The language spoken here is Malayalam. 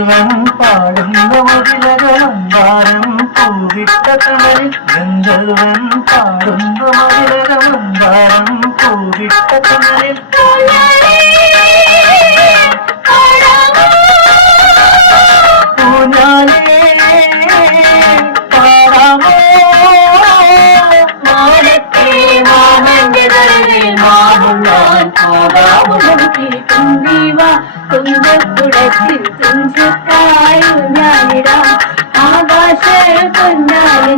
ഗന്ധർവൻ പാടുന്ന മതിലകമന്താരം പൂവിട്ട കമലിൽ ഗന്ധർവൻ പാടുന്ന മതിലകമന്താരം പൂവിട്ട കമലിൽ തുഞ്ചക്കുടത്തിൽ തുഞ്ചക്കായു ഞാനിടാം ആകാശ പൊന്നായി